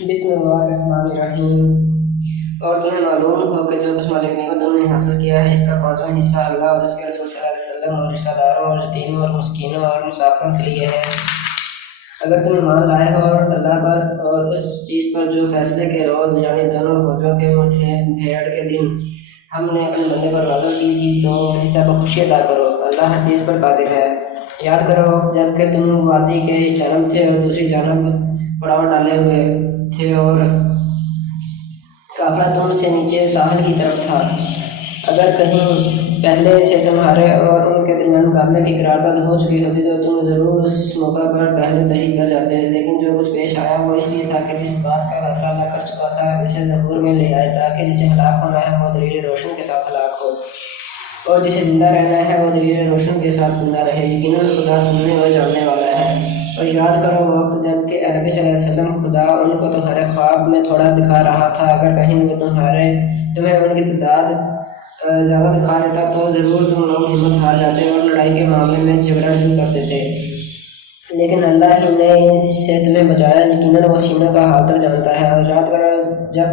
بسم اللہ الرحمن الرحیم۔ اور تمہیں معلوم ہو کہ جو کچھ مالک نعمت تم نے حاصل کیا ہے اس کا 5واں حصہ اللہ اور اس کے رسول صلی اللہ علیہ وسلم اور رشتہ داروں اور یتیموں اور مسکینوں اور مسافروں کے لیے ہے۔ اگر تم ایمان لائے ہو اور اللہ پر اور اس چیز پر جو فیصلے کے روز یعنی دونوں فوجوں کے بھیڑ کے دن ہم نے اپنے بندے پر نازل کی تھی تو حصہ بخوشی ادا کرو، اللہ ہر چیز پر قادر ہے۔ یاد کرو جب کہ تم وادی کے اس جانب تھے اور دوسری جانب پڑاؤ ڈالے ہوئے تھے اور قافلہ تم سے نیچے ساحل کی طرف تھا۔ اگر کہیں پہلے سے تمہارے اور ان کے درمیان مقابلے کی قرارداد ہو چکی ہوتی تو تم ضرور اس موقع پر پہلو دہی کر جاتے، لیکن جو کچھ پیش آیا وہ اس لیے تھا کہ جس بات کا فیصلہ اللہ کر چکا تھا اسے ظہور میں لے آئے تاکہ جسے ہلاک ہونا ہے وہ دلیل روشن کے ساتھ ہلاک ہو اور جسے زندہ رہنا ہے وہ دلیل روشن کے ساتھ زندہ رہے۔ یقیناً خدا سننے اور جاننے والا ہے۔ اور یاد کرو وقت جب کہ نبی صلی اللہ علیہ وسلم خدا ان کو تمہارے خواب میں تھوڑا دکھا رہا تھا، اگر کہیں وہ تمہیں ان کی تعداد زیادہ دکھا دیتا تو ضرور تم لوگ ہمت ہار جاتے اور لڑائی کے معاملے میں جھگڑا شروع کر دیتے، لیکن اللہ ہی نے ان سے تمہیں بچایا، یقیناً وہ سینوں کا حال تک جانتا ہے۔ اور یاد کرو جب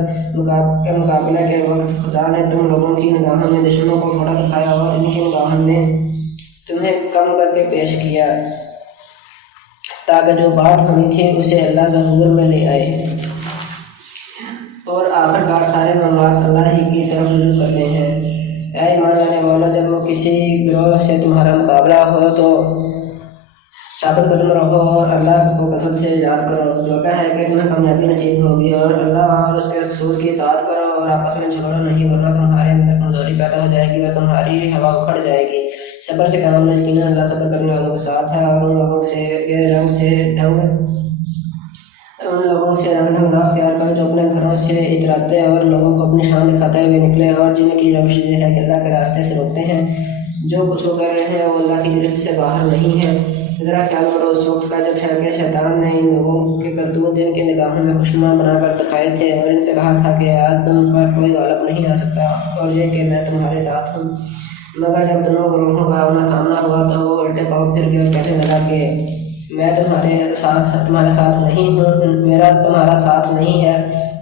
مقابلے کے وقت خدا نے تم لوگوں کی نگاہوں میں دشمنوں کو تھوڑا دکھایا اور ان کی نگاہوں میں تمہیں کم کر کے پیش کیا تاکہ جو بات ہونی تھی اسے اللہ ظہور میں لے آئے۔ اور آخر کار سارے معاملات اللہ ہی کی طرف رجوع کرتے ہیں۔ اے ایمان لانے والوں، جب وہ کسی گروہ سے تمہارا مقابلہ ہو تو ثابت قدم رہو اور اللہ کو کثرت سے یاد کرو، دھوکہ ہے کہ تمہیں کامیابی نصیب ہوگی۔ اور اللہ اور اس کے رسول کی اطاعت کرو اور آپس میں جھگڑو نہیں، ورنہ تمہارے اندر کمزوری پیدا ہو جائے گی اور تمہاری ہوا اکھڑ جائے گی۔ صبر سے کام لو، یقیناً اللہ صبر کرنے والوں کے ساتھ ہے۔ اور ان لوگوں سے رنگ نہ اختیار کرو جو اپنے گھروں سے اتراتے اور لوگوں کو اپنی شان دکھاتے ہوئے نکلے، اور جن کی روش یہ ہے کہ اللہ کے راستے سے روکتے ہیں۔ جو کچھ وہ کر رہے ہیں وہ اللہ کی گرفت سے باہر نہیں ہے۔ ذرا خیال کرو اس وقت کا جب شیطان نے ان لوگوں کے کرتوت ان کی نگاہوں میں خوشنما بنا کر دکھائے تھے اور ان سے کہا تھا کہ آج تم پر کوئی غالب نہیں آ سکتا اور یہ کہ میں تمہارے ساتھ ہوں۔ مگر جب دونوں گروہوں کا آمنا سامنا ہوا تو وہ الٹے پاؤں پھر کے اور کہنے لگا کہ میں تمہارے ساتھ نہیں ہوں، میرا تمہارا ساتھ نہیں ہے،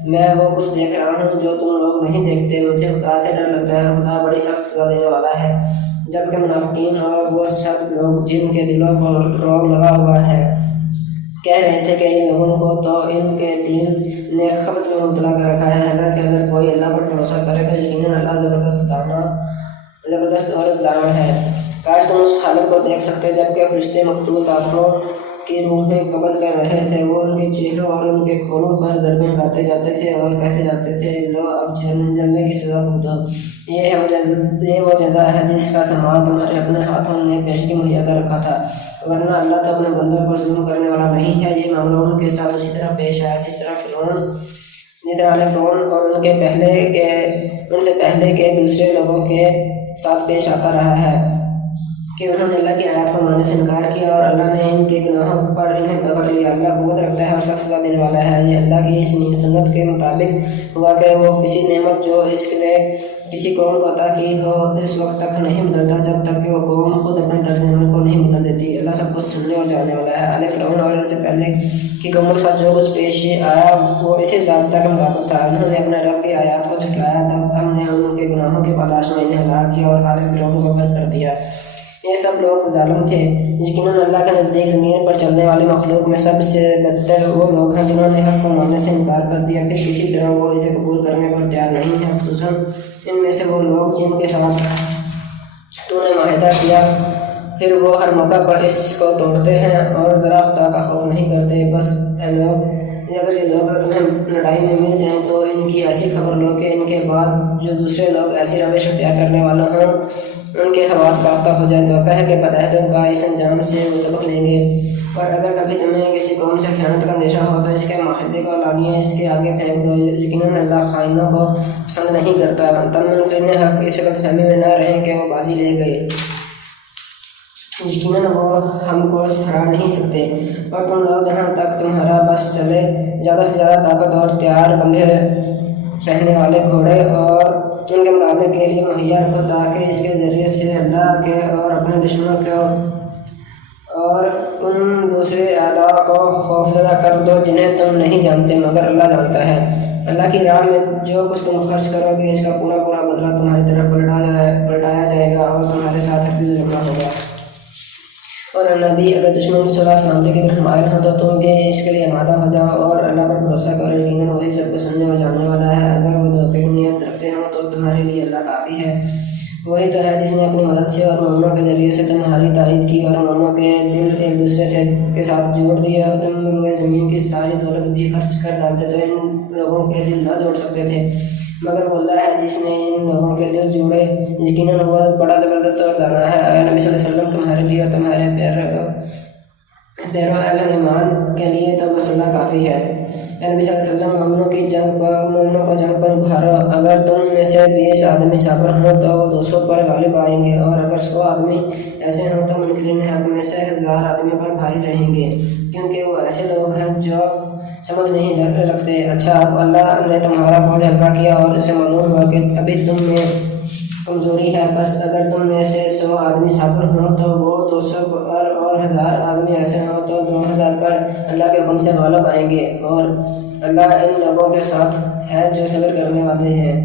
میں وہ کچھ دیکھ رہا ہوں جو تم لوگ نہیں دیکھتے، مجھے خدا سے ڈر لگتا ہے، خدا بڑی سخت سزا دینے والا ہے۔ جبکہ منافقین اور وہ سب لوگ جن کے دلوں کو رعب لگا ہوا ہے کہہ رہے تھے کہ ان لوگوں کو تو ان کے دین نے خبط میں مبتلا کر رکھا ہے، حالانکہ اگر کوئی اللہ پر بھروسہ کرے تو یقیناً اللہ زبردست اور دانا ہے۔ کاش تم اس حالت کو دیکھ سکتے جبکہ فرشتے مقتول کافروں کی روحیں قبض کر رہے تھے، وہ ان کے چہروں اور ان کے کھولوں پر ضربیں لگاتے جاتے تھے اور کہتے جاتے تھے لو اب جلنے کی سزا بھگتو، یہ وہ جزا ہے جس کا سامان تمہارے اپنے ہاتھوں نے پیشگی مہیا کر رکھا تھا، ورنہ اللہ تو اپنے بندوں پر ظلم کرنے والا نہیں ہے۔ یہ معاملہ ان کے ساتھ اسی طرح پیش آیا جس طرح فرعون اور ان سے پہلے کے دوسرے لوگوں کے ساتھ پیش آتا رہا ہے کہ انہوں نے اللہ کی آیات کو ماننے سے انکار کیا اور اللہ نے ان کے گناہوں پر انہیں پکڑ لیا۔ اللہ قوت رکھتا ہے اور سخت سزا دینے والا ہے۔ یہ اللہ کی اس سنت کے مطابق ہوا کہ وہ کسی نعمت جو اس نے کسی قوم کو عطا کی ہو اس وقت تک نہیں بدلتا جب تک کہ وہ قوم خود اپنے طرز عمل کو نہیں بدل دیتی۔ اللہ سب کچھ سننے اور جاننے والا ہے۔ آل فرعون اور ان سے پہلے کی قوموں کے ساتھ جو کچھ پیش آیا وہ اسی ضابطہ کے مطابق تھا، انہوں نے اپنے رب کی آیات کو جھٹلایا، تب ہم نے ان کے گناہوں کی پاداش میں انہیں ہلاک کیا اور آل فرعون کو غرق کر دیا۔ یہ سب لوگ ظالم تھے۔ یقیناً اللہ کے نزدیک زمین پر چلنے والی مخلوق میں سب سے بدتر وہ لوگ ہیں جنہوں نے حق کو ماننے سے انکار کر دیا، پھر کسی طرح وہ اسے قبول کرنے پر تیار نہیں ہیں، خصوصاً ان میں سے وہ لوگ جن کے ساتھ تو نے معاہدہ کیا، پھر وہ ہر موقع پر اس کو توڑتے ہیں اور ذرا خدا کا خوف نہیں کرتے۔ بس اگر یہ لوگ تمہیں لڑائی میں مل جائیں تو ان کی ایسی خبر لو کہ ان کے بعد جو دوسرے لوگ ایسی روش اختیار کرنے والا ہوں ان کے حواس باختہ ہو جائیں، تو ہے کہ بدعہدوں کا اس انجام سے وہ سبق لیں گے۔ اور اگر کبھی تمہیں کسی قوم سے خیانت کا اندیشہ ہو تو اس کے معاہدے کو اعلانیہ اس کے آگے پھینک دو، یقیناً اللہ خائنوں کو پسند نہیں کرتا۔ تم منکرین حق اس غلط فہمی میں نہ رہیں کہ وہ بازی لے گئے، یقیناً وہ ہم کو ہرا نہیں سکتے۔ اور تم لوگ جہاں تک تمہارا بس چلے زیادہ سے زیادہ طاقت اور تیار بندھے رہنے والے گھوڑے اور ان کے مقابلے کے لیے مہیا رکھو تاکہ اس کے ذریعے سے اللہ کے اور اپنے دشمنوں کو اور اور ان دوسرے اعداء کو خوفزدہ کر دو جنہیں تم نہیں جانتے مگر اللہ جانتا ہے۔ اللہ کی راہ میں جو کچھ تم خرچ کرو گے اس کا پورا بدلہ تمہاری طرف پلٹایا جائے گا اور تمہارے ساتھ ہرگز ظلم نہ ہوگا۔ اور نبی اگر دشمن صلح سامنے کی طرف مائل ہو تو تم بھی اس کے لیے آمادہ ہو جاؤ اور اللہ پر بھروسہ کرو، یقیناً وہی سب کو سننے اور جاننے والا ہے۔ اگر وہ دھوکے کی نیت رکھتے ہوں تو تمہارے لیے اللہ کافی ہے، وہی تو ہے جس نے اپنی مدد سے اور مومنوں کے ذریعے سے تمہاری تائید کی اور مومنوں کے دل ایک دوسرے کے ساتھ جوڑ دیے، اور تم روئے زمین کی ساری دولت بھی خرچ کر ڈالتے تو ان لوگوں کے دل نہ جوڑ سکتے تھے، مگر وہ اللہ ہے جس نے ان لوگوں کے دل جوڑے، یقیناً وہ بڑا زبردست اور دانا ہے۔ اگر نبی صلی اللہ علیہ وسلم تمہارے لیے اور تمہارے پیرو اہل ایمان کے لیے تو بس اللہ کافی ہے۔ نبی صلی اللہ علیہ وسلم مومنوں کو جنگ پر ابھارو، اگر تم میں سے 20 آدمی صابر ہوں تو وہ 200 پر غالب آئیں گے، اور اگر 100 آدمی ایسے ہوں تو منکرین حق میں سے 1000 آدمی پر بھاری رہیں گے، کیونکہ وہ ایسے لوگ ہیں جو سمجھ نہیں رکھتے۔ اچھا اب اللہ نے تمہارا بوجھ ہلکا کیا اور اسے معلوم ہوا کہ ابھی تم میں کمزوری ہے، بس اگر تم میں سے 100 آدمی صابر ہوں تو وہ 200 پر، اور 1000 آدمی ایسے ہوں تو 2000 پر اللہ کے حکم سے غالب آئیں گے، اور اللہ ان لوگوں کے ساتھ ہے جو صبر کرنے والے ہیں۔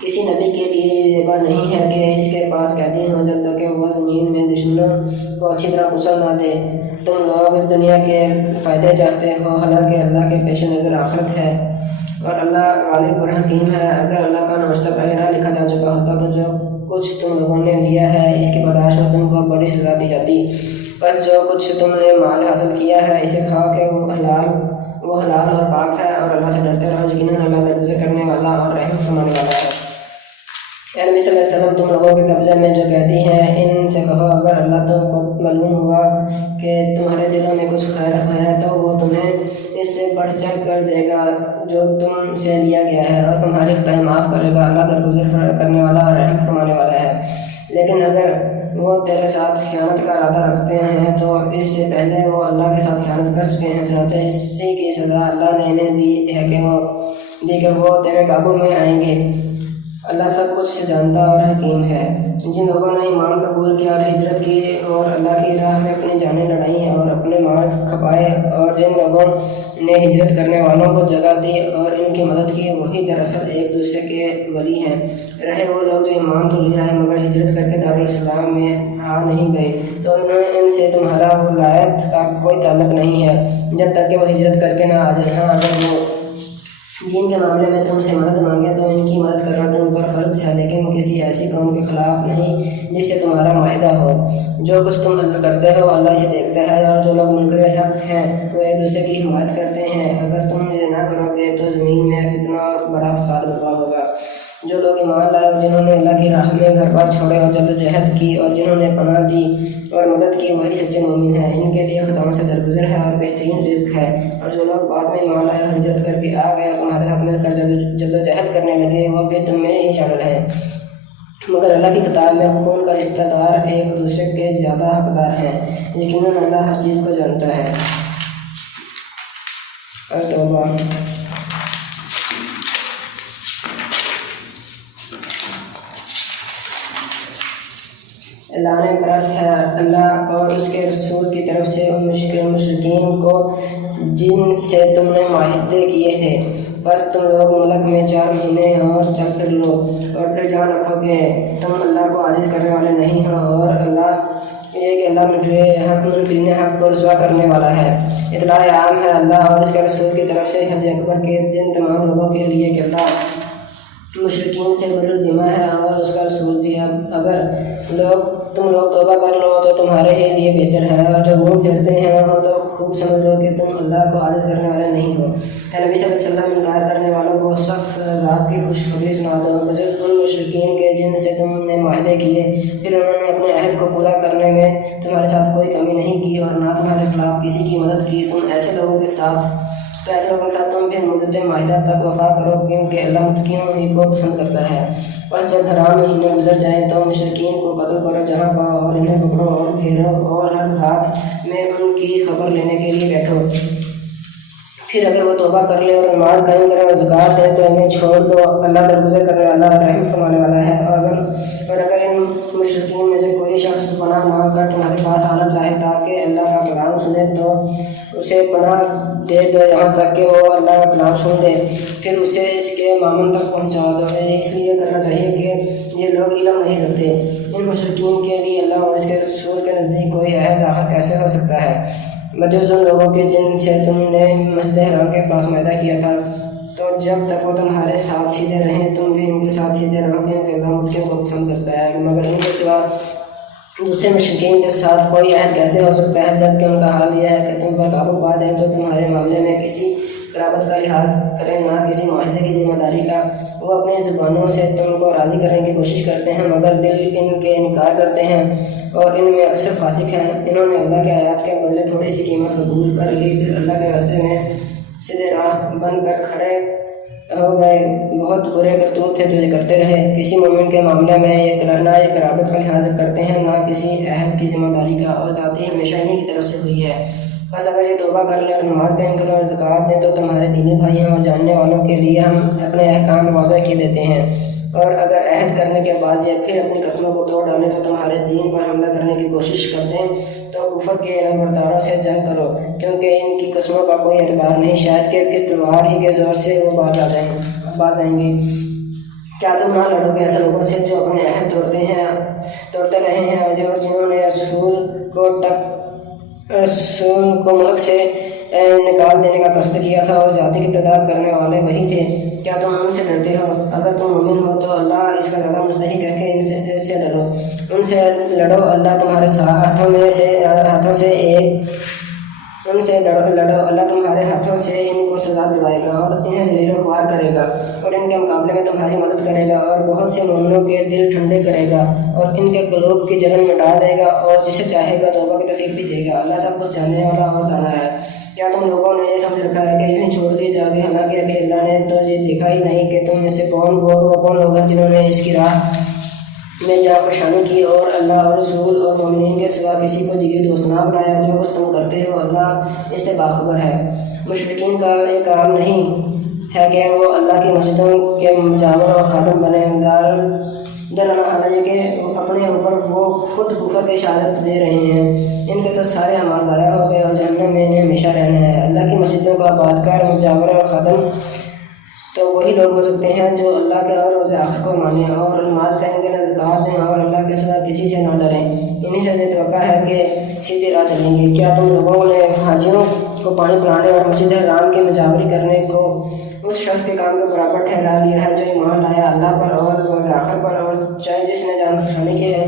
کسی نبی کے لیے یہ زیبا نہیں ہے کہ اس کے پاس قیدی ہوں جب تک کہ وہ زمین میں دشمنوں کو اچھی طرح کچل نہ دے۔ تم لوگ دنیا کے فائدے چاہتے ہو، حالانکہ اللہ کے پیش نظر آخرت ہے، اور اللہ غالب اور حکیم ہے۔ اگر اللہ کا نوشتہ پہلے نہ لکھا جا چکا ہوتا تو جو کچھ تم لوگوں نے لیا ہے اس کی برداشت میں تم کو بڑی سزا دی جاتی، بس جو کچھ تم نے مال حاصل کیا ہے اسے کھاؤ کہ وہ حلال اور پاک ہے، اور اللہ سے ڈرتے رہو، یقیناً اللہ درگزر کرنے والا اور رحم فرمانے والا ہے۔ اے نبی صلی اللہ علیہ وسلم تم لوگوں کے قبضے میں جو قیدی ہیں ان سے کہو اگر اللہ تم کو معلوم ہوا کہ تمہارے دلوں میں کچھ خیر ہے تو وہ تمہیں اس سے بڑھ چڑھ کر دے گا جو تم سے لیا گیا ہے، اور تمہاری خطائیں معاف کرے گا، اللہ درگزر کرنے والا اور رحم فرمانے والا ہے۔ لیکن اگر وہ تیرے ساتھ خیانت کا ارادہ رکھتے ہیں تو اس سے پہلے وہ اللہ کے ساتھ خیانت کر چکے ہیں، چنانچہ اسی کی سزا اللہ نے انہیں دی ہے کہ وہ تیرے قابو میں آئیں گے۔ اللہ سب کچھ جانتا اور حکیم ہے۔ جن لوگوں نے ایمان قبول کیا اور ہجرت کی اور اللہ کی راہ میں اپنی جانیں لڑائیں اور اپنے مال کھپائے، اور جن لوگوں نے ہجرت کرنے والوں کو جگہ دی اور ان کی مدد کی، وہی دراصل ایک دوسرے کے ولی ہیں۔ رہے وہ لوگ جو ایمان تو لیا ہے مگر ہجرت کر کے دارالاسلام میں آ نہیں گئے تو ان سے تمہارا ولایت کا کوئی تعلق نہیں ہے جب تک کہ وہ ہجرت کر کے نہ آ جائیں۔ ہاں اگر وہ دین کے معاملے میں تم سے مدد مانگے تو ان کی مدد کرنا تم پر فرض ہے، لیکن کسی ایسی قوم کے خلاف نہیں جس سے تمہارا معاہدہ ہو۔ جو کچھ تم کرتے ہو اللہ اسے دیکھتا ہے، اور جو لوگ منکر حق ہیں وہ ایک دوسرے کی حمایت کرتے ہیں۔ اگر تم یہ نہ کرو گے تو زمین میں فتنہ اور بڑا فساد برپا ہوگا۔ جو لوگ ایمان لائے اور جنہوں نے اللہ کی راہ میں گھر بار چھوڑے اور جدوجہد کی اور جنہوں نے پناہ دی اور مدد کی، وہی سچے مومن ہیں۔ ان کے لیے خطاؤں سے درگزر ہے اور بہترین رزق ہے۔ اور جو لوگ بعد میں ایمان لائے اور ہجرت کر کے آ گئے اور تمہارے ساتھ مل کر جدوجہد کرنے لگے وہ بھی تم میں ہی شامل ہیں، مگر اللہ کی کتاب میں خون کا رشتہ دار ایک دوسرے کے زیادہ حقدار ہیں، یقیناً اللہ ہر چیز کو جانتا ہے۔ توبہ۔ اعلان برات ہے اللہ اور اس کے رسول کی طرف سے ان مشرکین کو جن سے تم نے معاہدے کیے تھے، بس تم لوگ ملک میں 4 مہینے اور چل پھر لو، اور پھر جان رکھو کہ تم اللہ کو عاجز کرنے والے نہیں ہو، اور اللہ یہ کہ اللہ منکرین حق کو رسوا کرنے والا ہے۔ اطلاع عام ہے اللہ اور اس کے رسول کی طرف سے حج اکبر کے دن تمام لوگوں کے لیے کہ اللہ مشرکین سے برالذمہ ہے اور اس کا رسول بھی۔ اگر تم لوگ توبہ کر لو تو تمہارے ہی لیے بہتر ہے، اور جو منہ پھیرتے ہیں وہ تو خوب سمجھ لو کہ تم اللہ کو عاجز کرنے والے نہیں ہو۔ اے نبی صلی اللہ علیہ وسلم انکار کرنے والوں کو سخت عذاب کی خوشخبری سنا دو، بجز ان مشرکین کے جن سے تم نے معاہدے کیے، پھر انہوں نے اپنے عہد کو پورا کرنے میں تمہارے ساتھ کوئی کمی نہیں کی اور نہ تمہارے خلاف کسی کی مدد کی۔ ایسے لوگوں کے ساتھ تم بھی مدت معاہدہ تک وفا کرو، کیونکہ اللہ متقیوں ہی کو پسند کرتا ہے۔ بس جب حرام مہینے گزر جائیں تو مشرکین کو قتل کرو جہاں پاؤ، اور انہیں پکڑو اور گھیرو اور ہر رات میں ان کی خبر لینے کے لیے بیٹھو۔ پھر اگر وہ توبہ کر لے اور نماز قائم کرے اور زکوٰۃ دے تو انہیں چھوڑ دو، اللہ درگزر کرنے والا رحم فرمانے والا ہے۔ اور اگر ان مشرکین میں سے کوئی شخص پناہ مانگ کر تمہارے پاس آنا چاہے تاکہ اللہ کا کلام سنے تو اسے پناہ دے دو یہاں تک کہ وہ اللہ کا کلام سن لے، پھر اسے اس کے مامن تک پہنچا دو۔ اس لیے کرنا چاہیے کہ یہ لوگ علم نہیں رکھتے۔ ان مشرکین کے لیے اللہ اور اس کے رسول کے نزدیک کوئی عہد آخر کیسے ہو سکتا ہے؟ بجوز ان لوگوں کے جن سے تم نے مسجد حرام کے پاس معاہدہ کیا تھا، تو جب تک وہ تمہارے ساتھ سیدھے رہیں تم بھی ان کے ساتھ سیدھے رہو، کیونکہ اللہ متقین کو پسند کرتا ہے۔ مگر ان کے سوا دوسرے مشرکین کے ساتھ کوئی عہد کیسے ہو سکتا ہے جبکہ ان کا حال یہ ہے کہ تم پر قابو پا جائیں تو تمہارے معاملے میں کسی قرابت کا لحاظ کریں، نہ کسی معاہدے کی ذمہ داری کا۔ وہ اپنی زبانوں سے تم کو راضی کرنے کی کوشش کرتے ہیں مگر دل ان کے انکار کرتے ہیں اور ان میں اکثر فاسق ہیں۔ انہوں نے اللہ کے آیات کے بدلے تھوڑی سی قیمت قبول کر لی، پھر اللہ کے راستے میں سیدھے راہ بن کر کھڑے ہو گئے۔ بہت برے کرتوت تھے جو یہ کرتے رہے۔ کسی مومن کے معاملے میں نہ یہ قرابت کا لحاظ کرتے ہیں نہ کسی عہد کی ذمہ داری کا، اور ذاتی ہمیشہ انہیں کی طرف سے ہوئی ہے۔ بس اگر یہ توبہ کر لیں اور نماز قائم کریں اور زکوٰۃ دیں تو تمہارے دینی بھائی ہیں، اور جاننے والوں کے لیے ہم اپنے احکام واضح کیے دیتے ہیں۔ اور اگر عہد کرنے کے بعد یہ پھر اپنی قسموں کو توڑ ڈالیں تو تمہارے دین پر حملہ کرنے کی کوشش کرتے ہیں تو کفر کے علم برداروں سے جنگ کرو، کیونکہ ان کی قسموں کا کوئی اعتبار نہیں، شاید کہ پھر تلوار ہی کے زور سے وہ باز آئیں گے۔ کیا تم نہ لڑو گے ایسے لوگوں سے جو اپنے عہد توڑتے رہے ہیں اور جنہوں نے رسول کو ملک سے نکال دینے کا قصد کیا تھا اور ذاتی کی ابتدا کرنے والے وہی تھے؟ کیا تم ان سے ڈرتے ہو؟ اگر تم مومن ہو تو اللہ اس کا زیادہ مستحق ہے کہ ان سے ڈرو، ان سے لڑو۔ اللہ تمہارے ہاتھوں سے ان کو سزا دلوائے گا اور انہیں ذلیل و خوار کرے گا، اور ان کے مقابلے میں تمہاری مدد کرے گا اور بہت سے مومنوں کے دل ٹھنڈے کرے گا اور ان کے قلوب کی جلن مٹا دے گا، اور جسے چاہے گا توبہ کی توفیق بھی دے گا۔ اللہ سب کچھ جاننے والا اور دانا ہے۔ کیا تم لوگوں نے یہ سمجھ رکھا ہے کہ یوں ہی چھوڑ دیے جاؤ گے، حالانکہ ابھی اللہ نے تو یہ دیکھا ہی نہیں کہ تم میں سے کون لوگ ہیں جنہوں نے اس کی راہ میں جان فشانی کی اور اللہ اور رسول اور مومنین کے سوا کسی کو جگری دوست نہ بنایا۔ جو کچھ تم کرتے ہو اللہ اس سے باخبر ہے۔ مشرکین کا یہ کام نہیں ہے کہ وہ اللہ کی مسجدوں کے مجاور اور خادم بنے، حالانکہ اپنے اوپر وہ خود کفر کی شہادت دے رہے ہیں۔ ان کے تو سارے اعمال ضائع ہو گئے اور جہنم میں انہیں ہمیشہ رہنا ہے۔ اللہ کی مسجدوں کا آبادکار، مجاور اور خادم تو وہی لوگ ہو سکتے ہیں جو اللہ کے اور روز آخر کو مانیں اور نماز قائم کریں، زکوٰۃ دیں اور اللہ کے سوا کسی سے نہ ڈریں۔ انہیں سے یہ توقع ہے کہ سیدھی راہ چلیں گے۔ کیا تم لوگوں نے حاجیوں کو پانی پلانے اور مسجد حرام کی مجاوری کرنے کو اس شخص کے کام کے برابر ٹھہرا لیا ہے جو ایمان لایا اللہ پر اور روز آخر پر، اور چاہے جس نے جان فشانی کی ہے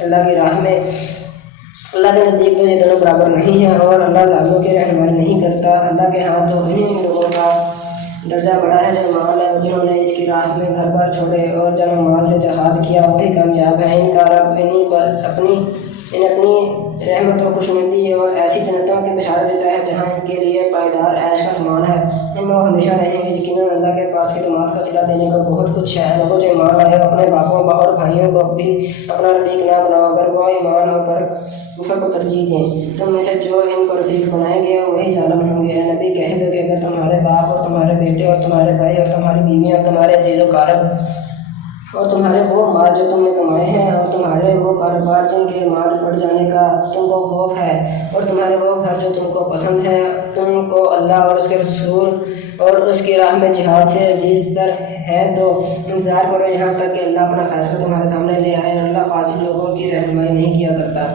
اللہ کی راہ میں؟ اللہ کے نزدیک تو یہ دونوں برابر نہیں ہیں اور اللہ ظالموں کی رہنمائی نہیں کرتا۔ اللہ کے ہاں تو انہیں لوگوں کا درجہ بڑا ہے جو مال ہے، جنہوں نے اس کی راہ میں گھر بار چھوڑے اور جان و مال سے جہاد کیا وہی کامیاب ہے۔ ان کا رب انہیں پر اپنی رحمت و خوشنودی اور ایسی جنتوں کی بشارت دیتا ہے جہاں ان کے لیے پائیدار عیش کا سامان ہے، ان میں وہ ہمیشہ رہیں گے۔ یقیناً اللہ کے پاس خدمات کا صلہ دینے کو بہت کچھ ہے۔ لوگوں جو ایمان لائے اپنے باپوں اور بھائیوں کو بھی اپنا رفیق نہ بناؤ اگر وہ ایمان پر کفر کو ترجیح دیں۔ تم میں سے جو ان کو رفیق بنائیں گے وہی ظالم ہوں گے۔ اے نبی کہہ دو کہ اگر تمہارے باپ اور تمہارے بیٹے اور تمہارے بھائی اور تمہاری بیویاں اور تمہارے عزیز و قارب اور تمہارے وہ مال جو تم نے کمائے ہیں اور تمہارے وہ کاروبار جن کے مال بڑھ جانے کا تم کو خوف ہے اور تمہارے وہ گھر جو تم کو پسند ہے، تم کو اللہ اور اس کے رسول اور اس کی راہ میں جہاد سے عزیز تر ہے تو انتظار کرو یہاں تک کہ اللہ اپنا فیصلہ تمہارے سامنے لے آئے، اور اللہ فاسق لوگوں کی رہنمائی نہیں کیا کرتا۔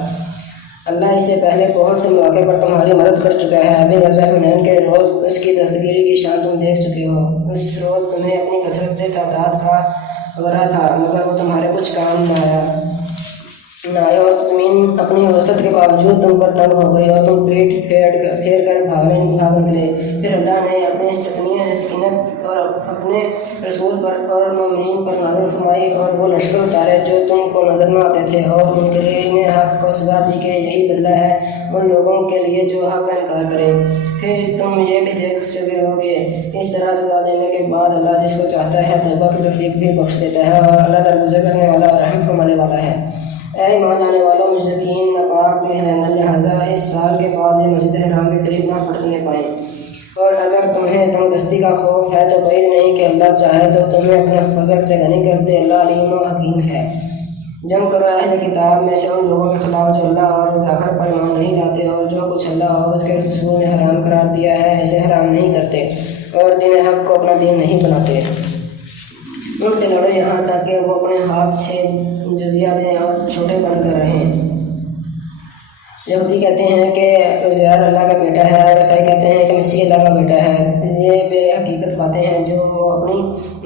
اللہ اس سے پہلے بہت سے مواقع پر تمہاری مدد کر چکا ہے۔ ابھی غزوہ حنین کے روز اس کی دستگیری کی شان تم دیکھ چکے ہو۔ اس روز تمہیں اپنی کثرت تعداد کا غرہ تھا مگر وہ تمہارے کچھ کام نہ آئے، اور زمین اپنی وسعت کے باوجود تم پر تنگ ہو گئی اور تم پیٹ پھیر کر بھاگ نکلے۔ پھر اللہ نے اپنی سکینت اور اپنے رسول پر اور مومنین پر نازل فرمائی اور وہ لشکر اتارے جو تم کو نظر نہ آتے تھے، اور منکرین حق کو سزا دی کہ یہی بدلہ ہے ان لوگوں کے لیے جو حق کا انکار کریں۔ پھر تم یہ بھی دیکھ چکے ہو کہ اس طرح سزا دینے کے بعد اللہ جس کو چاہتا ہے توبہ کی توفیق بھی بخش دیتا ہے، اور اللہ درگزر کرنے والا اور رحم فرمانے والا ہے۔ اے ایمان لانے والوں، مشرکین ناپاک ہیں، لہٰذا اس سال کے بعد یہ مسجد حرام کے قریب نہ پھٹکنے پائیں، اور اگر تمہیں تنگدستی کا خوف ہے تو بعید نہیں کہ اللہ چاہے تو تمہیں اپنے فضل سے غنی کر دے، اللہ علیم و حکیم ہے۔ جم کرو اہل کتاب میں سے ان لوگوں کے خلاف جو اللہ اور روز آخر پر ایمان نہیں لاتے اور جو کچھ اللہ اور اس کے رسول نے حرام قرار دیا ہے اسے حرام نہیں کرتے اور دین حق کو اپنا دین نہیں بناتے۔ ان سے لڑو یہاں تک کہ وہ اپنے ہاتھ سے جزیہ دیں اور چھوٹے بن کر رہیں۔ یہودی کہتے ہیں کہ عزیر اللہ کا بیٹا ہے اور عیسائی کہتے ہیں کہ مسیح اللہ کا بیٹا ہے۔ یہ بے حقیقت باتیں ہیں جو وہ اپنی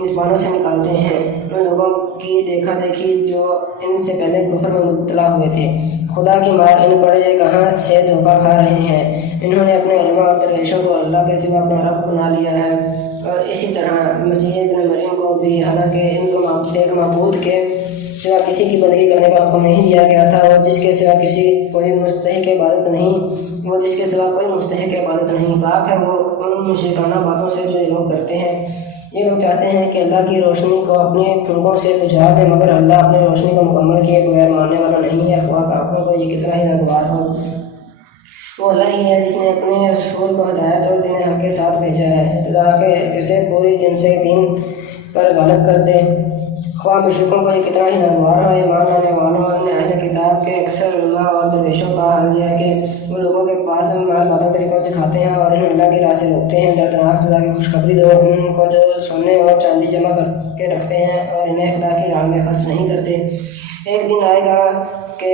زبانوں سے نکالتے ہیں، ان لوگوں کی دیکھا دیکھی جو ان سے پہلے کفر میں مبتلا ہوئے تھے۔ خدا کی مار ان پر یہ کہاں سے دھوکہ کھا رہے ہیں۔ انہوں نے اپنے علماء اور درویشوں کو اللہ کے سوا اپنا رب بنا لیا ہے، اور اسی طرح مسیح ابن مریم کو بھی، حالانکہ ان کو ایک معبود کے سوا کسی کی بندگی کرنے کا حکم نہیں دیا گیا تھا، اور جس کے سوا کوئی مستحق عبادت نہیں، پاک ہے وہ ان مشرکانہ باتوں سے جو لوگ کرتے ہیں۔ یہ لوگ چاہتے ہیں کہ اللہ کی روشنی کو اپنے پھونکوں سے بجھا دے، مگر اللہ اپنی روشنی کو مکمل کیے بغیر ماننے والا نہیں ہے، خواہ کافروں کو یہ کتنا ہی ناگوار ہو۔ وہ اللہ ہی ہے جس نے اپنے رسول کو ہدایت اور دین حق کے ساتھ بھیجا ہے تاکہ اسے پوری جنس دین پر غالب کر دے، خواہ مشرکوں کو یہ کتنا ہی ناگوار ہو۔ ایمان لانے والوں نے اہل کتاب کے اکثر علماء اور درویشوں کا حال یہ ہے کہ وہ لوگوں کے پاس مال باتوں طریقوں سے کھاتے ہیں اور انہیں اللہ کی راہ سے روکتے ہیں۔ دردناک سزا کی خوشخبری دو ان کو جو سونے اور چاندی جمع کر کے رکھتے ہیں اور انہیں خدا کی راہ میں خرچ نہیں کرتے۔ ایک دن آئے گا کہ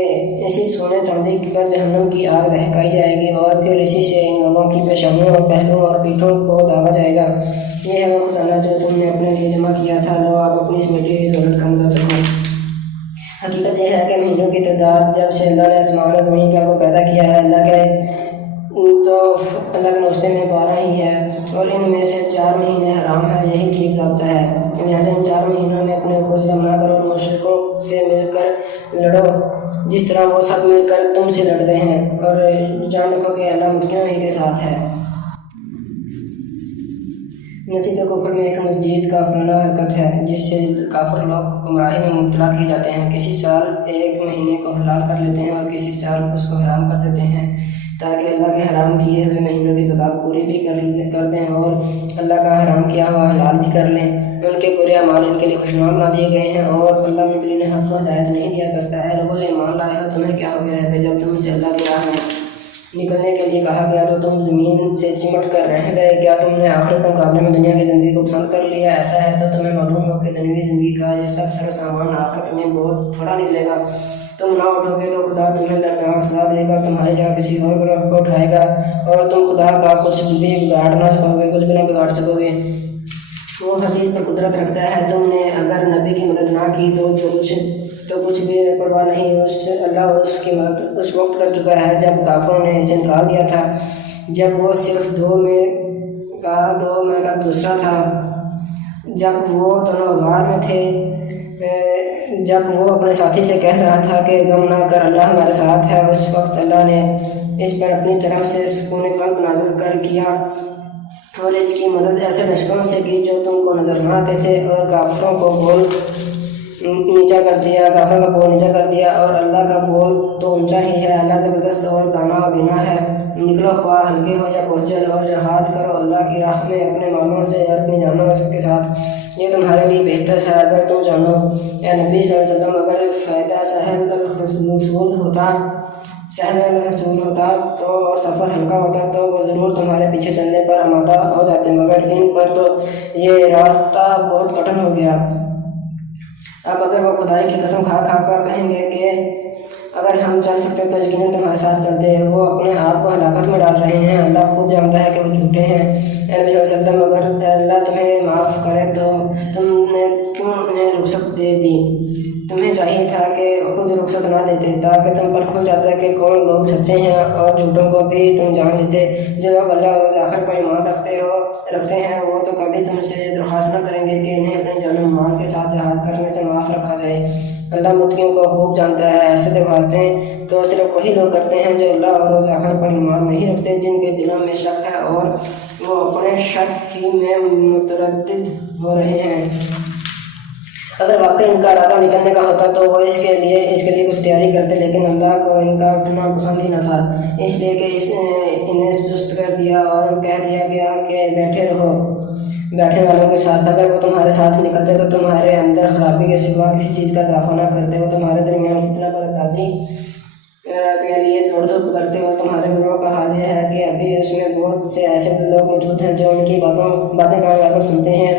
اسی سونے چاندی پر جہنم کی آگ دہکائی جائے گی اور پھر اسی سے ان لوگوں کی پیشانیوں اور پہلوؤں اور پیٹھوں کو داغا جائے گا۔ یہ ہے وہ خزانہ جو تم نے اپنے لیے جمع کیا تھا، لو آپ اپنی سمیٹی ہوئی دولت کا مزہ چکھو۔ حقیقت یہ ہے کہ مہینوں کی تعداد جب سے اللہ نے آسمان اور زمین کو پیدا کیا ہے، اللہ کے نوشتے میں 12 ہی ہے، اور ان میں سے 4 مہینے حرام ہے، یہی ٹھیک ضابطہ ہے۔ لہٰذا ان 4 مہینوں میں اپنے اوپر ظلم نہ کرو اور مشرکوں سے مل کر لڑو جس طرح وہ سب مل کر تم سے لڑ رہے ہیں، اور جان رکھو کہ اللہ متقیوں ہی کے ساتھ ہے۔ نصیحت و کفر میں ایک مزید کافرانہ حرکت ہے جس سے کافر لوگ گمراہی میں مبتلا کیے جاتے ہیں۔ کسی سال ایک مہینے کو حلال کر لیتے ہیں اور کسی سال اس کو حرام کر دیتے ہیں تاکہ اللہ کے حرام کیے ہوئے مہینوں کی تعداد پوری بھی کر دیں اور اللہ کا حرام کیا ہوا حلال بھی کر لیں۔ ان کے برے اعمال ان کے لیے خوشنما بنا دیے گئے ہیں، اور اللہ منکرین حق کو ہدایت نہیں دیا کرتا ہے۔ لوگوں جو ایمان لائے ہو، تمہیں کیا ہو گیا ہے کہ جب تم سے اللہ کی راہ میں نکلنے کے لیے کہا گیا تو تم زمین سے چمٹ کر رہ گئے؟ کیا تم نے آخرت کے مقابلے میں دنیا کی زندگی کو پسند کر لیا؟ ایسا ہے تو تمہیں معلوم ہو کہ دنیوی زندگی کا یہ سب سر سامان آخرت میں بہت تھوڑا نکلے گا۔ تم نہ اٹھو گے تو خدا تمہیں دردناک سزا دے گا، تمہاری جگہ کسی اور گروہ کو اٹھائے گا، اور تم خدا کا کچھ بھی بگاڑ نہ سکو گے، کچھ بھی نہ بگاڑ سکو گے۔ وہ ہر چیز پر قدرت رکھتا ہے۔ تم نے اگر نبی کی مدد نہ کی تو کچھ بھی پرواہ نہیں، اللہ اس کی مدد اس وقت کر چکا ہے جب کافروں نے اسے نکال دیا تھا، جب وہ صرف 2 میں کا دوسرا تھا، جب وہ دونوں غار میں تھے، جب وہ اپنے ساتھی سے کہہ رہا تھا کہ غم نہ کر، اللہ ہمارے ساتھ ہے۔ اس وقت اللہ نے اس پر اپنی طرف سے سکون قلب نازل کر کیا اور اس کی مدد ایسے لشکروں سے کی جو تم کو نظر نہ آتے تھے، اور کافروں کا بول نیچا کر دیا، اور اللہ کا بول تو اونچا ہی ہے۔ اللہ زبردست اور دانا و بینا ہے۔ نکلو خواہ ہلکے ہو یا بوجھل، اور جہاد کرو اللہ کی راہ میں اپنے مالوں سے اور اپنی جانوں کے ساتھ، یہ تمہارے لیے بہتر ہے اگر تم جانو۔ اے نبی صلی اللہ علیہ وسلم، اگر فائدہ سہل الحصول ہوتا تو اور سفر ہلکا ہوتا تو وہ ضرور تمہارے پیچھے چلنے پر آمادہ ہو جاتے، مگر ان پر تو یہ راستہ بہت کٹھن ہو گیا۔ اب اگر وہ خدائی کی قسم کھا کر کہیں گے کہ اگر ہم چل سکتے تو یقیناً تمہارے ساتھ چلتے، وہ اپنے آپ کو ہلاکت میں ڈال رہے ہیں، اللہ خوب جانتا ہے کہ وہ جھوٹے ہیں۔ اے نبی صلی اللہ علیہ وسلم، اگر اللہ تمہیں معاف کرے تو تم نے کیوں انہیں رخصت دے دی؟ تمہیں چاہیے تھا کہ خود رخصت نہ دیتے تاکہ تم پر کھل جاتا کہ کون لوگ سچے ہیں، اور جھوٹوں کو بھی تم جان لیتے۔ جو لوگ اللہ اور آخر پر ایمان رکھتے ہیں وہ تو کبھی تم سے درخواست نہ کریں گے کہ انہیں اپنی جان و مال کے ساتھ جہاد کرنے سے معاف رکھا جائے۔ اللہ متقیوں کو خوب جانتا ہے۔ ایسے درخواستیں تو صرف وہی لوگ کرتے ہیں جو اللہ اور روز آخر پر ایمان نہیں رکھتے، جن کے دلوں میں شک ہے اور وہ اپنے شک ہی میں متردد ہو رہے ہیں۔ اگر واقعی ان کا ارادہ نکلنے کا ہوتا تو وہ اس کے لیے کچھ تیاری کرتے، لیکن اللہ کو ان کا اٹھنا پسند ہی نہ تھا، اس لیے کہ اس نے انہیں سست کر دیا اور کہہ دیا گیا کہ بیٹھے رہو بیٹھنے والوں کے ساتھ۔ اگر وہ تمہارے ساتھ نکلتے تو تمہارے اندر خرابی کے سوا کسی چیز کا اضافہ نہ کرتے، وہ تمہارے درمیان فتنہ پردازی کے لیے دوڑ دھوپ کرتے، اور تمہارے گروہ کا حال یہ ہے کہ ابھی اس میں بہت سے ایسے لوگ موجود ہیں جو ان کی باتیں کان لگا کر سنتے ہیں۔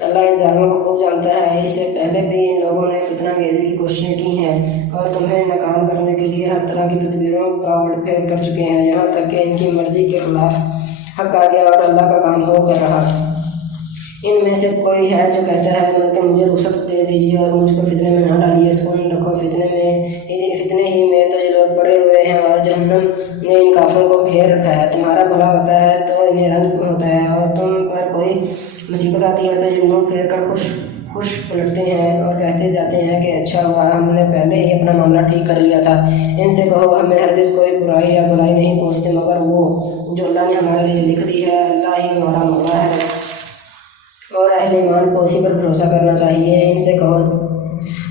اللہ ان ظالموں کو خوب جانتا ہے، اس سے پہلے بھی ان لوگوں نے فتنہ گیری کی کوششیں کی ہیں اور تمہیں ناکام کرنے کے لیے ہر طرح کی تدبیروں کا الٹ پھیر کر چکے ہیں، یہاں تک کہ ان کی مرضی کے خلاف حق آ گیا اور اللہ کا کام ہو کر رہا۔ ان میں سے کوئی ہے جو کہتا ہے کہ مجھے رخصت دے دیجیے اور مجھ کو فتنے میں نہ ڈالیے، سکون رکھو، فتنے ہی میں تو یہ لوگ پڑے ہوئے ہیں اور جہنم نے ان کافروں کو گھیر رکھا ہے۔ تمہارا بھلا ہوتا ہے تو انہیں رنج ہوتا ہے، اور تم پر کوئی مصیبت آتی ہے تو یہ منہ پھیر کر خوش پلٹتے ہیں اور کہتے جاتے ہیں کہ اچھا ہوا ہم نے پہلے ہی اپنا معاملہ ٹھیک کر لیا تھا۔ ان سے کہو ہمیں ہرگز کوئی برائی یا بلائی نہیں پہنچتی مگر وہ جو اللہ نے ہمارے لیے لکھ دی ہے، اللہ ہی ہمارا مولا ہے اور اہل ایمان کو اسی پر بھروسہ کرنا چاہیے۔ ان سے کہو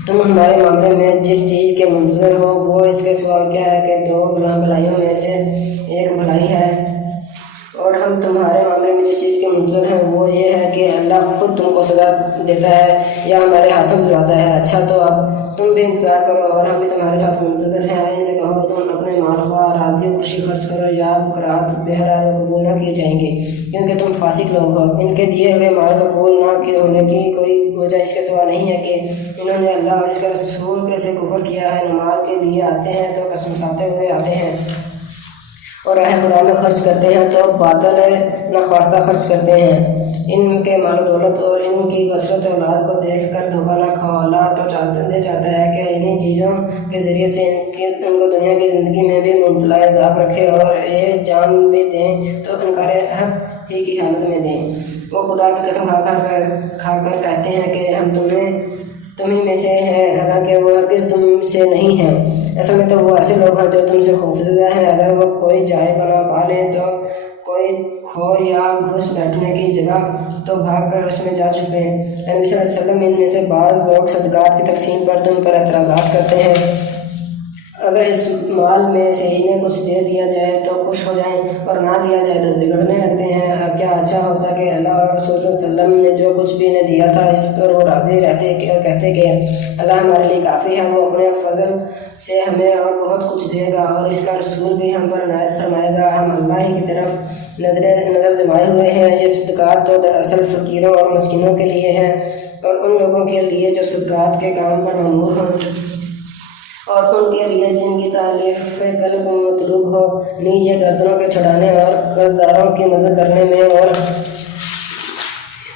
تم ہمارے معاملے میں جس چیز کے منتظر ہو وہ اس کے سوا کیا ہے کہ دو بھلائیوں میں سے ایک بھلائی ہے، اور ہم تمہارے معاملے میں جس چیز کے منتظر ہیں وہ یہ ہے کہ اللہ خود تم کو سزا دیتا ہے یا ہمارے ہاتھوں دلاتا ہے۔ اچھا تو اب تم بھی انتظار کرو اور ہم بھی تمہارے ساتھ منتظر ہیں۔ ان سے کہو تم اپنے مال خواہ راضی و خوشی خرچ کرو یا بکرات بہرحال قبول نہ کیے جائیں گے، کیونکہ تم فاسق لوگ ہو۔ ان کے دیے ہوئے مال قبول نہ ہونے کی کوئی وجہ اس کے سوا نہیں ہے کہ انہوں نے اللہ اور اس کے رسول کے سے کفر کیا ہے۔ نماز کے لیے آتے ہیں تو کسمساتے ہوئے آتے ہیں اور راہ خدا میں خرچ کرتے ہیں تو باطل ناخواستہ خرچ کرتے ہیں۔ ان کے مال و دولت اور ان کی کثرت اولاد کو دیکھ کر دھوکہ نہ کھاؤ، اللہ تو چاہتا ہے کہ انہی چیزوں کے ذریعے سے ان کو دنیا کی زندگی میں بھی مبتلا عذاب رکھے اور یہ جان بھی دیں تو انکار حق ہی کی حالت میں دیں۔ وہ خدا کی قسم کھا کر کہتے ہیں کہ ہم تمہیں میں سے ہیں، حالانکہ وہ ہرگز تم سے نہیں ہیں۔ اصل میں تو وہ ایسے لوگ ہیں جو تم سے خوفزدہ ہیں۔ اگر وہ کوئی جائے پناہ پا لیں تو کوئی کھو یا گھس بیٹھنے کی جگہ تو بھاگ کر اس میں جا چھپیں۔ نبی صلی اللہ علیہ وسلم ان میں سے بعض لوگ صدقات کی تقسیم پر تم پر اعتراضات کرتے ہیں، اگر اس مال میں سے انہیں کچھ دے دیا جائے تو خوش ہو جائیں اور نہ دیا جائے تو بگڑنے لگتے ہیں۔ کیا اچھا ہوتا کہ اللہ اور رسول صلی اللہ علیہ وسلم نے جو کچھ بھی انہیں دیا تھا اس پر وہ راضی رہتے اور کہتے کہ اللہ ہمارے لیے کافی ہے، وہ اپنے فضل سے ہمیں اور بہت کچھ دے گا اور اس کا رسول بھی ہم پر عنایت فرمائے گا، ہم اللہ ہی کی طرف نظر جمائے ہوئے ہیں۔ یہ صدقات تو دراصل فقیروں اور مسکینوں کے لیے ہیں اور ان لوگوں کے لیے جو صدقات کے کام پر مأمور ہوں اور ان کے لیے جن کی تالیف قلب مطلوب ہو، نیجے گردنوں کے چھڑانے اور قرضداروں کی مدد کرنے میں اور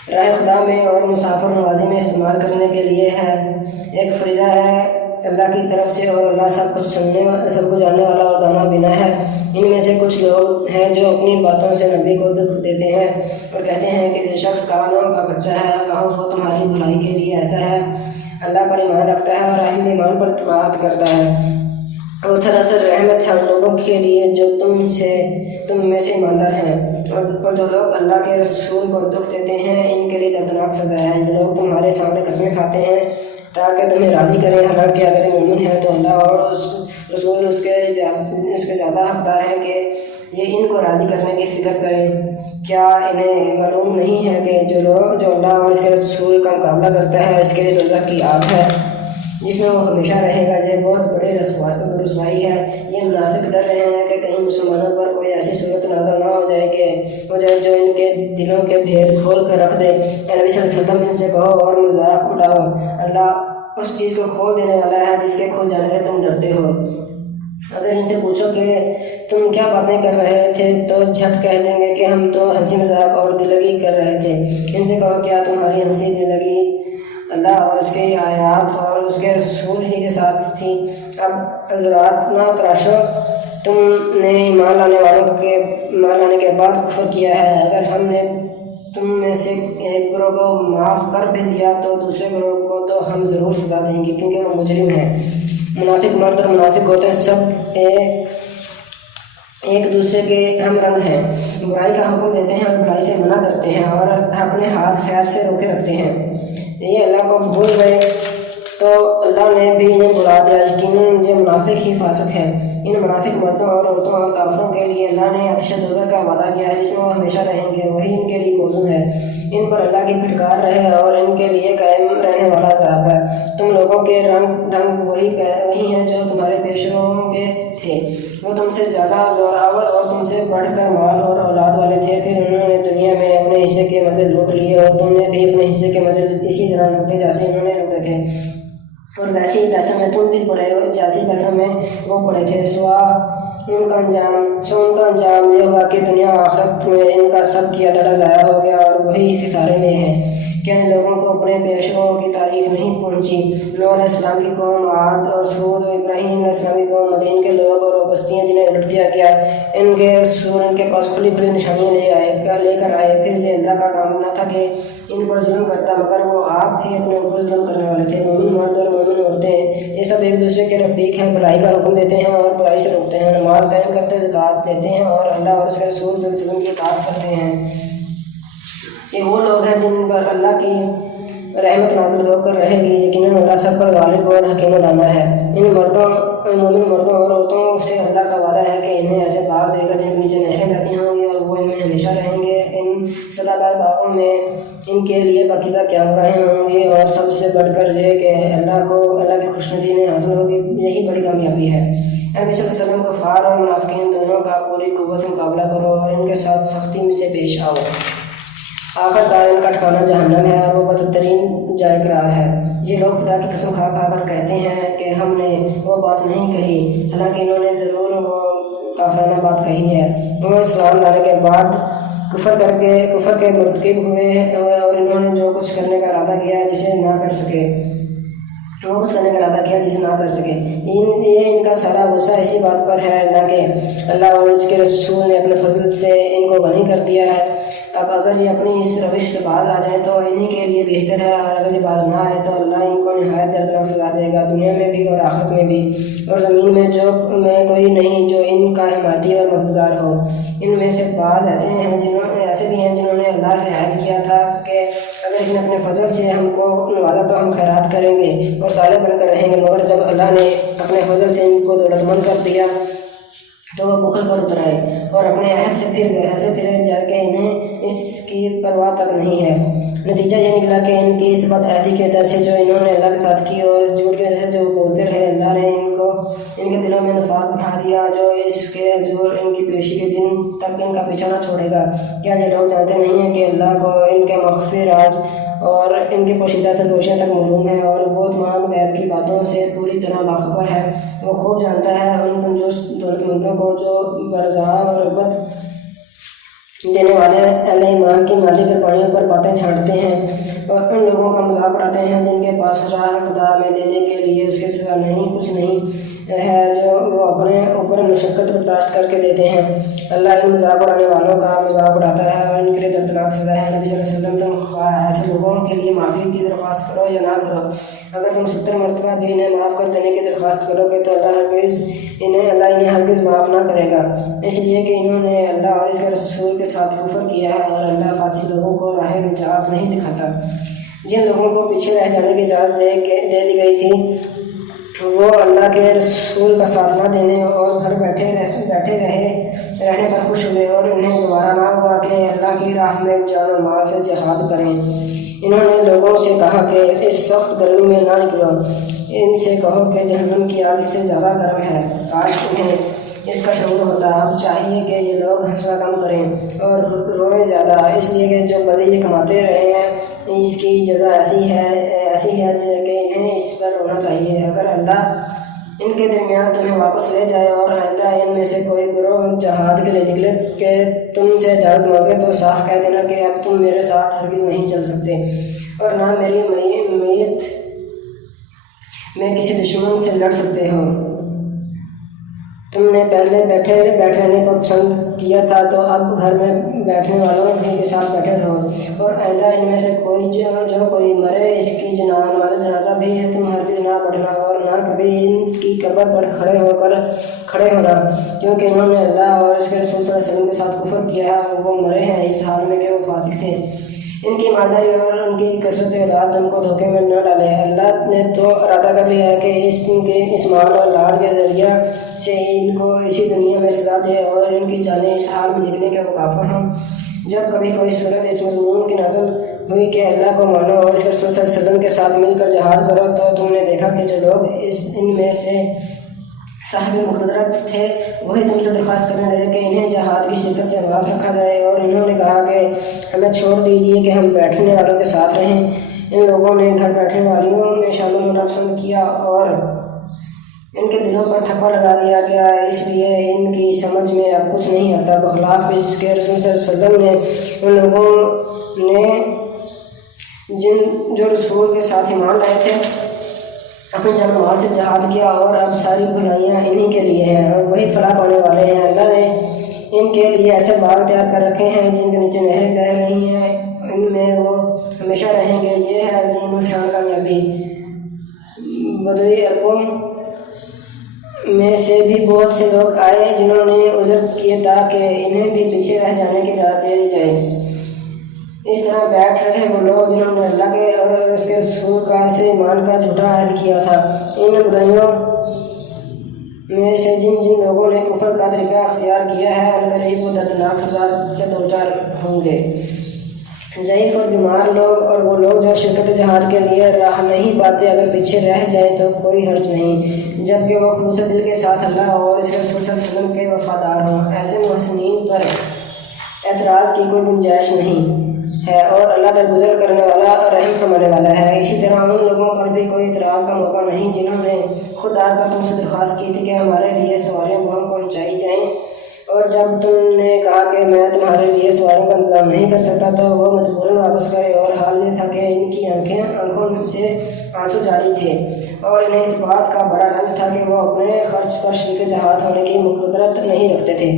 راہ خدا میں اور مسافر نوازی میں استعمال کرنے کے لیے ہے۔ ایک فریضہ ہے اللہ کی طرف سے اور اللہ سب کو جاننے والا اور دانا بنا ہے۔ ان میں سے کچھ لوگ ہیں جو اپنی باتوں سے نبی کو دکھ دیتے ہیں اور کہتے ہیں کہ یہ شخص کانوں کا بچہ ہے، کہو وہ تمہاری بھلائی کے لیے ایسا ہے، اللہ پر ایمان رکھتا ہے اور اہل ایمان پر اعتماد کرتا ہے۔ وہ سراسر رحمت ہے ان لوگوں کے لیے جو تم میں سے ایماندار ہیں، اور جو لوگ اللہ کے رسول کو دکھ دیتے ہیں ان کے لیے دردناک سزا ہے۔ یہ لوگ تمہارے سامنے قسمیں کھاتے ہیں تاکہ تمہیں راضی کریں، حالانکہ اگر مومن ہے تو اللہ اور رسول اس کے زیادہ حقدار ہیں کہ یہ ان کو راضی کرنے کی فکر کریں۔ کیا انہیں معلوم نہیں ہے کہ جو اللہ اور اس کے رسول کا مقابلہ کرتا ہے اس کے لیے دوزخ کی آگ ہے جس میں وہ ہمیشہ رہے گا، یہ بہت بڑی رسوائی ہے۔ یہ منافق ڈر رہے ہیں کہ کہیں مسلمانوں پر کوئی ایسی صورت نازل نہ ہو جائے جو ان کے دلوں کے بھید کھول کر رکھ دے۔ نبی صلی اللہ علیہ وسلم ان سے کہو اور مذاق اڑاؤ، اللہ اس چیز کو کھول دینے والا ہے جس کے کھول جانے سے تم ڈرتے ہو۔ اگر ان سے پوچھو کہ تم کیا باتیں کر رہے تھے تو جھٹ کہہ دیں گے کہ ہم تو ہنسی مذاق اور دلگی کر رہے تھے۔ ان سے کہو کیا تمہاری ہنسی دلگی اللہ اور اس کی آیات اور اس کے رسول ہی کے ساتھ تھی؟ اب حضرات نہ تراشو، تم نے ایمان لانے کے بعد کفر کیا ہے۔ اگر ہم نے تم میں سے ایک گروہ کو معاف کر بھی دیا تو دوسرے گروہ کو تو ہم ضرور سزا دیں گے کیونکہ وہ مجرم ہیں۔ منافق مرد اور منافق عورتیں سب ایک دوسرے کے ہم رنگ ہیں، برائی کا حکم دیتے ہیں اور برائی سے منع کرتے ہیں اور اپنے ہاتھ خیر سے روکے رکھتے ہیں۔ یہ اللہ کو بھول گئے تو اللہ نے بھی انہیں بلا دیا۔ یقیناً یہ منافق ہی فاسق ہے۔ ان منافق مردوں اور عورتوں اور کافروں کے لیے اللہ نے آتش دوزخ کا وعدہ کیا ہے جس میں وہ ہمیشہ رہیں گے، وہی ان کے لیے موزوں ہے۔ ان پر اللہ کی پھٹکار رہے اور ان کے لیے قائم رہنے والا عذاب ہے۔ تم لوگوں کے رنگ ڈھنگ وہی ہیں جو تمہارے پیشروؤں کے تھے، وہ تم سے زیادہ زوراور اور تم سے بڑھ کر مال اور اولاد والے تھے۔ پھر انہوں نے دنیا میں اپنے حصے کے مزے لوٹ لیے اور تم نے بھی اپنے حصے کے مزے اسی طرح لوٹے جیسے انہوں نے لوٹے تھے، اور ویسے ہی پیسوں میں تم بھی پڑے جیسے پیسوں میں وہ پڑے تھے۔ ان کا انجام یہ ہوا کہ دنیا و آخرت میں ان کا سب کیا دھڑا ضائع ہو گیا اور وہی خسارے میں ہے۔ کیا ان لوگوں کو اپنے پیشروؤں کی تاریخ نہیں پہنچی؟ نوح علیہ السلام کی قوم عاد اور سمود، ابراہیم علیہ السلام کی قوم مدین کے لوگ اور وہ بستیاں جنہیں الٹ دیا گیا، ان کے رسول ان کے پاس کھلی نشانیاں لے کر آئے۔ پھر یہ اللہ کا کام نہ تھا کہ ان پر ظلم کرتا، مگر وہ آپ ہی اپنے اوپر ظلم کرنے والے تھے۔ مومن مرد اور مومن عورتیں یہ سب ایک دوسرے کے رفیق ہیں، بھلائی کا حکم دیتے ہیں اور برائی سے روکتے ہیں، نماز قائم کرتے، زکوٰۃ دیتے ہیں اور اللہ اور اس کے رسول صلی اللہ علیہ وسلم کی اطاعت کرتے ہیں۔ یہ وہ لوگ ہیں جن پر اللہ کی رحمت نازل ہو کر رہے گی۔ یقیناً اللہ سب پر غالب اور حکیم و دانا ہے۔ ان مومن مردوں اور عورتوں سے اللہ کا وعدہ ہے کہ انہیں ایسے باغ دے گا جن کے نیچے نہریں بہتی ہوں گی اور وہ ان میں ہمیشہ رہیں گے۔ ان سدا بار باغوں میں ان کے لیے پاکیزہ قیامگاہیں ہوں گی، اور سب سے بڑھ کر یہ کہ اللہ کی خوشنودی انہیں حاصل ہوگی، یہی بڑی کامیابی ہے۔ نبی صلی اللہ علیہ وسلم کفار اور منافقین دونوں کا پوری قوت سے مقابلہ کرو اور ان کے ساتھ سختی سے پیش آؤ۔ آخر کار ان کا ٹھکانہ جہنم ہے اور وہ بدترین جائے قرار ہے۔ یہ لوگ خدا کی قسم کھا کر کہتے ہیں کہ ہم نے وہ بات نہیں کہی، حالانکہ انہوں نے ضرور وہ کافرانہ بات کہی ہے۔ وہ اسلام لانے کے بعد کفر کے مرتکب ہوئے اور انہوں نے جو کچھ کرنے کا ارادہ کیا جسے نہ کر سکے۔ یہ ان کا سارا غصہ اسی بات پر ہے نہ کہ اللہ اور اس کے رسول نے اپنے فضل سے ان کو غنی کر دیا ہے۔ اب اگر یہ اپنی اس روش سے باز آ جائیں تو انہی کے لیے بہتر ہے، اور اگر یہ باز نہ آئے تو اللہ ان کو نہایت دردناک سزا دے گا، دنیا میں بھی اور آخرت میں بھی۔ اور زمین میں کوئی نہیں جو ان کا حمایتی اور مددگار ہو۔ ان میں سے بعض ایسے بھی ہیں جنہوں نے اللہ سے عہد کیا تھا کہ اگر اس نے اپنے فضل سے ہم کو نوازا تو ہم خیرات کریں گے اور صالح بن کر رہیں گے، مگر جب اللہ نے اپنے فضل سے ان کو دولت مند کر دیا تو وہ بخل پر اتر آئے اور اپنے عہد سے پھر گئے، ایسے پھرے جا کے انہیں اس کی پرواہ تک نہیں ہے۔ نتیجہ یہ نکلا کہ ان کی اس بد عہدی کی وجہ سے جو انہوں نے اللہ کے ساتھ کی اور اس جھوٹ کی وجہ سے جو بولتے رہے، اللہ نے ان کے دلوں میں نفاق بٹھا دیا جو اس کے زور ان کی پیشی کے دن تک ان کا پیچھا نہ چھوڑے گا۔ کیا یہ لوگ جانتے نہیں ہیں کہ اللہ کو ان کے مخفی راز اور ان کے پوشیدہ سرگوشیوں تک معلوم ہے، اور وہ تمام غیب کی باتوں سے پوری طرح باخبر ہے۔ وہ خوب جانتا ہے ان کنجوس دولت مندوں کو جو برزاں اور رغبت دینے والے اہل ایمان کی مالی قربانیوں پر باتیں چھانٹتے ہیں اور ان لوگوں کا مذاق اڑاتے ہیں جن کے پاس راہ خدا میں دینے کے لیے اس کے سوا کچھ نہیں ہے، جو وہ اپنے اوپر مشقت برداشت کر کے دیتے ہیں۔ اللہ ان مذاق اڑانے والوں کا مذاق اڑاتا ہے اور ان کے لیے دردناک سزا ہے۔ نبی صلی اللہ علیہ وسلم تم خواہ ایسے لوگوں کے لیے معافی کی درخواست کرو یا نہ کرو، اگر تم 70 مرتبہ بھی انہیں معاف کر دینے کی درخواست کرو گے تو اللہ انہیں ہرگز معاف نہ کرے گا، اس لیے کہ انہوں نے اللہ اور اس کے رسول کے ساتھ کفر کیا ہے، اور اللہ فاسق لوگوں کو راہ نجات نہیں دکھاتا۔ جن لوگوں کو پیچھے رہ جانے کی اجازت دے دی گئی تھی وہ اللہ کے رسول کا ساتھ نہ دینے اور گھر بیٹھے رہنے پر خوش ہوئے، اور انہیں گوارا نہ ہوا کہ اللہ کی راہ میں جان و مال سے جہاد کریں۔ انہوں نے لوگوں سے کہا کہ اس سخت گرمی میں نہ نکلو، ان سے کہو کہ جہنم کی آگ اس سے زیادہ گرم ہے، کاش انہیں اس کا شعور ہوتا۔ اب چاہیے کہ یہ لوگ حوصلہ کم کریں اور روئیں زیادہ، اس لیے کہ جو بدی یہ کماتے رہے ہیں اس کی جزا ایسی ہے کہ انہیں اس پر رونا چاہیے۔ اگر اللہ ان کے درمیان تمہیں واپس لے جائے اور آئندہ ان میں سے کوئی گروہ جہاد کے لیے نکلے کہ تم سے اجازت مانگے تو صاف کہہ دینا کہ اب تم میرے ساتھ ہرگز نہیں چل سکتے اور نہ میری میت میں کسی دشمن سے لڑ سکتے ہو۔ تم نے پہلے بیٹھے رہنے کو پسند کیا تھا تو اب گھر میں بیٹھنے والوں کے ساتھ بیٹھے رہو، اور آئندہ ان میں سے کوئی مرے اس کی جنازہ بھی ہے تم ہرگز نہ پڑھنا اور نہ کبھی اس کی قبر پر کھڑے ہونا، کیونکہ انہوں نے اللہ اور اس کے رسول صلی اللہ علیہ وسلم کے ساتھ کفر کیا ہے اور وہ مرے ہیں اس حال میں کہ وہ فاسق تھے۔ ان کی مالداری اور ان کی کثرت اولاد تم کو دھوکے میں نہ ڈالے۔ اللہ نے تو ارادہ کر لیا ہے کہ اس مال اور اولاد کے ذریعہ سے ان کو اسی دنیا میں سزا دے اور ان کی جانیں اس حال میں نکلنے کے مقافر ہوں۔ جب کبھی کوئی صورت اس مضمون کی نازل ہوئی کہ اللہ کو مانو اور اس کے رسول صلی اللہ علیہ وسلم کے ساتھ مل کر جہاد کرو، تو تم نے دیکھا کہ جو لوگ ان میں سے صاحب مقدرت تھے وہی تم سے درخواست کرنے لگے کہ انہیں جہاد کی شرکت سے معاف رکھا جائے، اور انہوں نے کہا کہ ہمیں چھوڑ دیجیے کہ ہم بیٹھنے والوں کے ساتھ رہیں۔ ان لوگوں نے گھر بیٹھنے والیوں میں شامل ہونا پسند کیا اور ان کے دلوں پر ٹھپا لگا دیا گیا، اس لیے ان کی سمجھ میں اب کچھ نہیں آتا، بخلاف اس کے رسول صلی اللہ علیہ وسلم نے ان لوگوں نے جو رسول کے ساتھ ایمان لائے تھے اپنے جان و مال سے جہاد کیا، اور اب ساری بھلائیاں انہی کے لیے ہیں اور وہی فلاح پانے والے ہیں۔ اللہ نے ان کے لیے ایسے باغ تیار کر رکھے ہیں جن کے نیچے نہریں بہہ رہی ہیں، ان میں وہ ہمیشہ رہیں گے، یہ ہے عظیم الشان کامیابی۔ بدوی عربوں میں سے بھی بہت سے لوگ آئے جنہوں نے عذر کیے تاکہ انہیں بھی پیچھے رہ جانے کی اجازت دے دی جائے۔ اس طرح بیٹھ رہے وہ لوگ جنہوں نے اللہ کے اور اس کے رسول کا سے ایمان کا جھوٹا عہد کیا تھا۔ ان بدیوں میں سے جن لوگوں نے کفر کا طریقہ اختیار کیا ہے عنقریب وہ دردناک سزا سے دوچار ہوں گے۔ ضعیف اور بیمار لوگ اور وہ لوگ جو شرکت جہاد کے لیے راہ نہیں پاتے اگر پیچھے رہ جائیں تو کوئی حرج نہیں، جبکہ وہ خلوص دل کے ساتھ اللہ اور اس کے رسول صلی اللہ علیہ وسلم کے وفادار ہوں۔ ایسے محسنین پر اعتراض کی کوئی گنجائش نہیں ہے اور اللہ درگزر کرنے والا اور رحم فرمانے والا ہے۔ اسی طرح ان لوگوں پر بھی کوئی اعتراض کا موقع نہیں جنہوں نے خود آ کر تم سے درخواست کی تھی کہ ہمارے لیے سواریاں بہم پہنچائی جائیں، اور جب تم نے کہا کہ میں تمہارے لیے سواریوں کا انتظام نہیں کر سکتا تو وہ مجبوراً واپس گئے، اور حال یہ تھا کہ ان کی آنکھوں سے آنسو جاری تھے اور انہیں اس بات کا بڑا رنج تھا کہ وہ اپنے خرچ پر شریک جہاد ہونے کی قدرت نہیں رکھتے تھے۔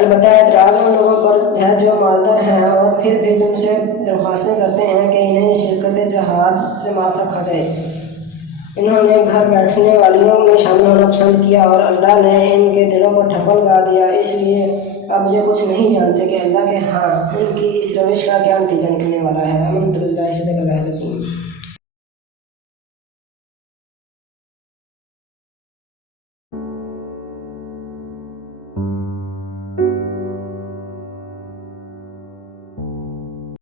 البتہ اعتراض ان لوگوں پر ہے جو مالدار ہیں اور پھر بھی تم سے درخواستیں کرتے ہیں کہ انہیں شرکت جہاد سے معاف رکھا جائے۔ انہوں نے گھر بیٹھنے والیوں میں شامل ہونا پسند کیا اور اللہ نے ان کے دلوں پر ٹھپا لگا دیا، اس لیے اب یہ کچھ نہیں جانتے کہ اللہ کے ہاں ان کی اس روش کا کیا نتیجہ نکلنے والا ہے۔ امنت باللہ صدق اللہ العظیم۔